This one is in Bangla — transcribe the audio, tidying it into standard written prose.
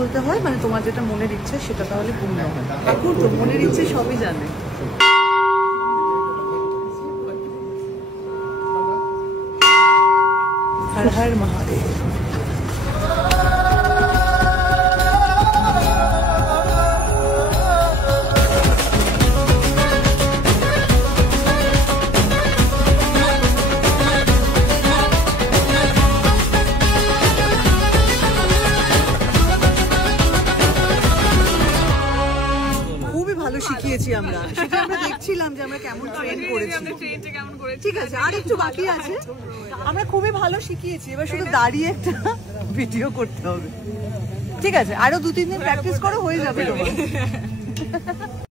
বলতে হয়, মানে তোমার যেটা মনের ইচ্ছে সেটা তাহলে পূর্ণ হয়। ঠাকুর তো মনের ইচ্ছে সবই জানে। হর হর মহাদেব। শিখিয়েছি আমরা, সেটা আমরা দেখছিলাম যে আমরা কেমন ট্রেন করেছি। ঠিক আছে, আর একটু বাকি আছে। আমরা খুবই ভালো শিখিয়েছি, এবার শুধু দাঁড়িয়ে একটা ভিডিও করতে হবে। ঠিক আছে, আরো 2-3 দিন প্র্যাকটিস করো, হয়ে যাবে।